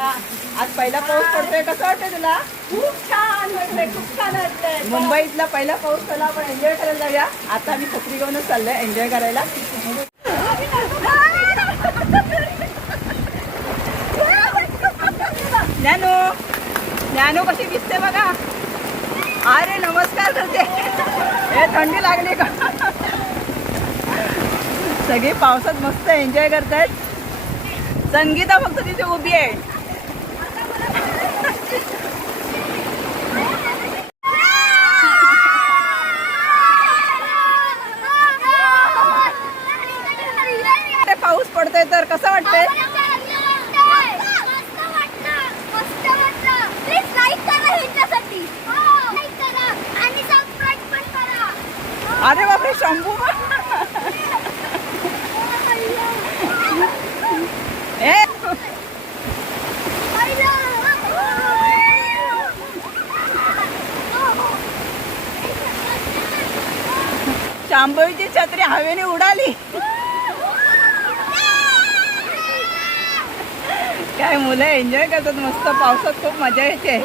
आज पहिला पाऊस पडतोय. कसं वाटतंय तुला? खूप छान वाटतंय खूप छान वाटतंय. मुंबईतला पहिला पाऊस चला आपण एन्जॉय करायला जाऊया. आता आम्ही छत्री घेऊनच चाललोय एन्जॉय करायला. ज्ञानू ज्ञानू कशी दिसते बघा. अरे नमस्कार करते. हे थंडी लागली का? सगळी पावसात मस्त एन्जॉय करतायत. संगीता फक्त तिथे उभी आहे अरे पाऊस पडतोय तर कसं वाटतंय? अरे बापरे शंभू. ए. शांभवीची छत्री हवेने उडाली. काय मुलं एन्जॉय करतात मस्त पावसात खूप मजा येते.